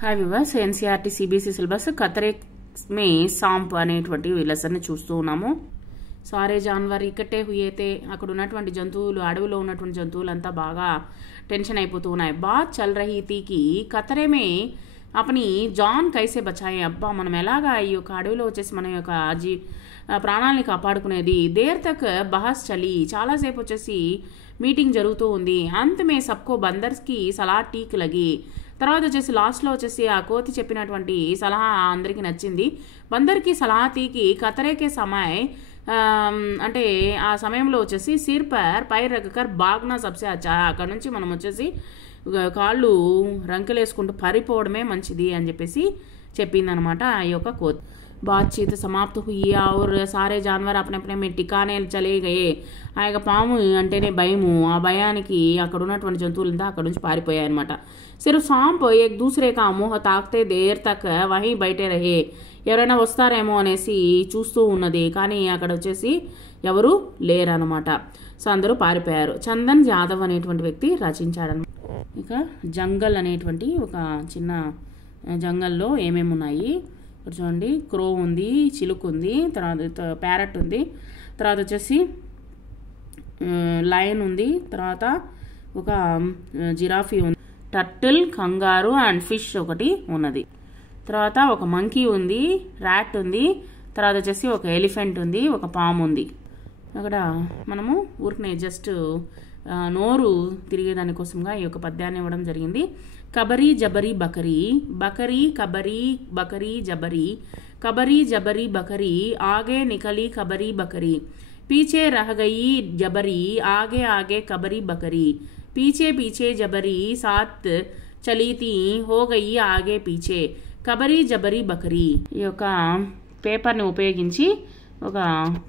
Hi viewers, NCERT CBSE syllabus కతరే మే సాంప్ అనేటువంటి లెసన్ చూస్తూ ఉన్నాము. సారే జాన్వర్ ఇక్కటే హుయేతే, అక్కడ ఉన్నటువంటి జంతువులు, అడవిలో ఉన్నటువంటి జంతువులంతా బాగా టెన్షన్ అయిపోతూ ఉన్నాయి. బాత్ చల్ రహీ థీకి కతరే మే అపని జాన్ కైసే బచాయే, అబ్బా మనం ఎలాగా ఈ యొక్క అడవిలో వచ్చేసి మన యొక్క ప్రాణాలని కాపాడుకునేది. దేర్ తక్ బహస్ చలి, చాలాసేపు వచ్చేసి మీటింగ్ జరుగుతూ ఉంది. అంత్ మే సబ్కో బందర్స్కి సలా టీక్ లగి, తర్వాత వచ్చేసి లాస్ట్లో వచ్చేసి ఆ కోతి చెప్పినటువంటి సలహా అందరికీ నచ్చింది. బందర్కి సలహా తీకి కతరేకే సమయ్, అంటే ఆ సమయంలో వచ్చేసి సిర్ పర్ పై రగ్గకర్ బాగ్నా సబ్సే అచ్చా, అక్కడ నుంచి మనం వచ్చేసి కాళ్ళు రంకెలేసుకుంటూ పారిపోవడమే మంచిది అని చెప్పేసి చెప్పిందనమాట ఆ యొక్క కోతి. బాత్చీత్ సమాప్త హుయి और सारे जानवर अपने अपने में टिकाने चले गए. ఆ యొక్క పాము అంటేనే భయము, ఆ భయానికి అక్కడ ఉన్నటువంటి జంతువులంతా అక్కడ నుంచి పారిపోయాయి అనమాట. సిర్ఫ్ సాంప్ ఏక్ దూసరే కా ముహ తాక్తే దేర్ తక్ వహీ బయటే రహే, ఎవరైనా వస్తారేమో అనేసి చూస్తూ ఉన్నది, కానీ అక్కడ వచ్చేసి ఎవరు లేరనమాట. సో అందరూ పారిపోయారు. చందన్ యాదవ్ అనేటువంటి వ్యక్తి రచించాడనమాట. ఇక జంగల్ అనేటువంటి ఒక చిన్న జంగల్లో ఏమేమి ఉన్నాయి చూడండి. క్రో ఉంది, చిలుక ఉంది, తర్వాత ప్యారెట్ ఉంది, తర్వాత వచ్చేసి లయన్ ఉంది, తర్వాత ఒక జిరాఫీ ఉంది, టర్టిల్, కంగారు అండ్ ఫిష్ ఒకటి ఉన్నది, తర్వాత ఒక మంకీ ఉంది, ర్యాట్ ఉంది, తర్వాత వచ్చేసి ఒక ఎలిఫెంట్ ఉంది, ఒక పాము ఉంది. అక్కడ మనము ఊరికనే జస్ట్ నోరు తిరిగేదానికోసంగా ఈ యొక్క పద్యాన్ని ఇవ్వడం జరిగింది. కబరీ జబరీ బకరీ, బకరీ కబరీ బకరీ జబరీ, కబరీ జబరీ బకరీ ఆగే నికలి కబరీ బకరీ, పీछे रह गई जबरी आगे आगे कबरी बकरी, पीछे पीछे जबरी साथ चली थी हो गई आगे पीछे కబరీ జబరీ బకరీ. ఈ యొక్క పేపర్ని ఉపయోగించి ఒక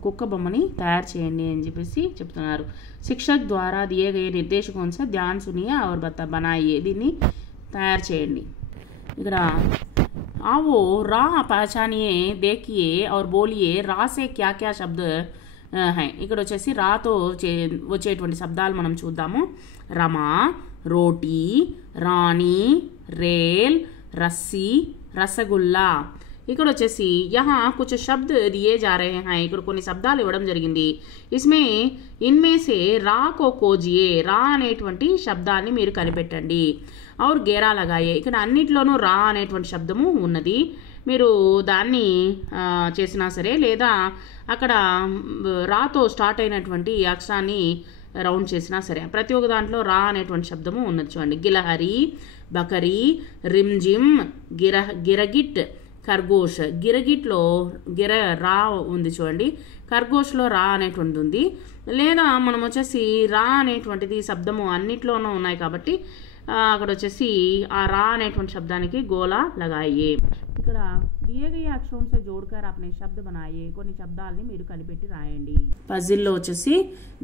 కుక్క బొమ్మని తయారు చేయండి అని చెప్పేసి చెప్తున్నారు. శిక్షక్ ద్వారా దియే గయే నిర్దేశకోं से ध्यान सुनिए और बनाइए, దీన్ని తయారు చేయండి. ఇక్కడ आओ రా పహచానియే देखिए और बोलिए రా से क्या क्या शब्द हैं. ఇక్కడ వచ్చేసి రాతో వచ్చేటువంటి శబ్దాలు మనం చూద్దాము. రమా, రోటీ, రాణి, రేల్, రస్సీ, రసగుల్లా. ఇక్కడ వచ్చేసి యహా కుछ शब्द दिए जा रहे हैं, ఇక్కడ కొన్ని శబ్దాలు ఇవ్వడం జరిగింది. ఇన్మే సే రా కో కోజియే, రా అనేటువంటి శబ్దాన్ని మీరు కనిపెట్టండి. ఔర్ గేరా లగాయే, ఇక్కడ అన్నిట్లోనూ రా అనేటువంటి శబ్దము ఉన్నది. మీరు దాన్ని చేసినా సరే, లేదా అక్కడ రాతో స్టార్ట్ అయినటువంటి అక్షరాన్ని రౌండ్ చేసినా సరే, ప్రతి ఒక్క దాంట్లో రా అనేటువంటి శబ్దము ఉన్నది. చూడండి, గిలహరి, బకరీ, రిమ్జిమ్, గిరగిట్, ఖర్గోష్. గిరగిట్లో రా ఉంది చూడండి, ఖర్గోష్లో రా అనేటువంటిది ఉంది. లేదా మనం వచ్చేసి రా అనేటువంటిది శబ్దము అన్నిట్లోనూ ఉన్నాయి కాబట్టి అక్కడ వచ్చేసి ఆ రా అనేటువంటి శబ్దానికి గోలా లగాయే. ఇక్కడ దియే గయే అక్షరం సే జోడ్కర్ అప్నే శబ్ద బనాయే, కొన్ని శబ్దాలని మీరు కనిపెట్టి రాయండి. పజిల్లో వచ్చేసి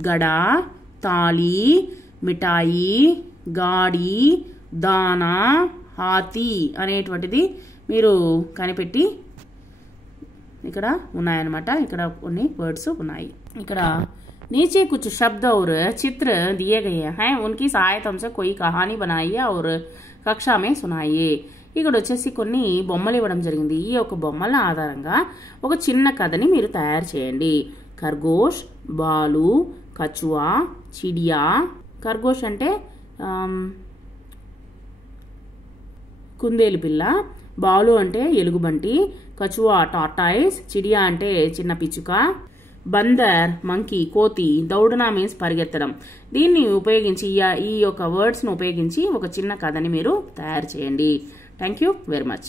గడా, తాళి, మిఠాయి, గాడి, దానా, హాతీ అనేటువంటిది మీరు కనిపెట్టి ఇక్కడ ఉన్నాయన్నమాట. ఇక్కడ కొన్ని వర్డ్స్ ఉన్నాయి. ఇక్కడ नीचे कुछ शब्द और चित्र दिए गए हैं, उनकी सहायता से कोई कहानी बनाइए और कक्षा में सुनाइए. ఇక్కడ వచ్చేసి కొన్ని బొమ్మలు ఇవ్వడం జరిగింది. ఈ యొక్క బొమ్మల ఆధారంగా ఒక చిన్న కథని మీరు తయారు చేయండి. ఖర్గోష్, బాలు, కచువా, చిడియా. ఖర్గోష్ అంటే కుందేలు పిల్ల, బాలు అంటే ఎలుగుబంటి, కచువా టార్టాయిస్, చిడియా అంటే చిన్న పిచ్చుక, బందర్ మంకీ కోతి, దౌడనా మీన్స్ పరిగెత్తడం. దీన్ని ఉపయోగించి ఈ యొక్క వర్డ్స్ను ఉపయోగించి ఒక చిన్న కథని మీరు తయారు చేయండి. Thank you very much.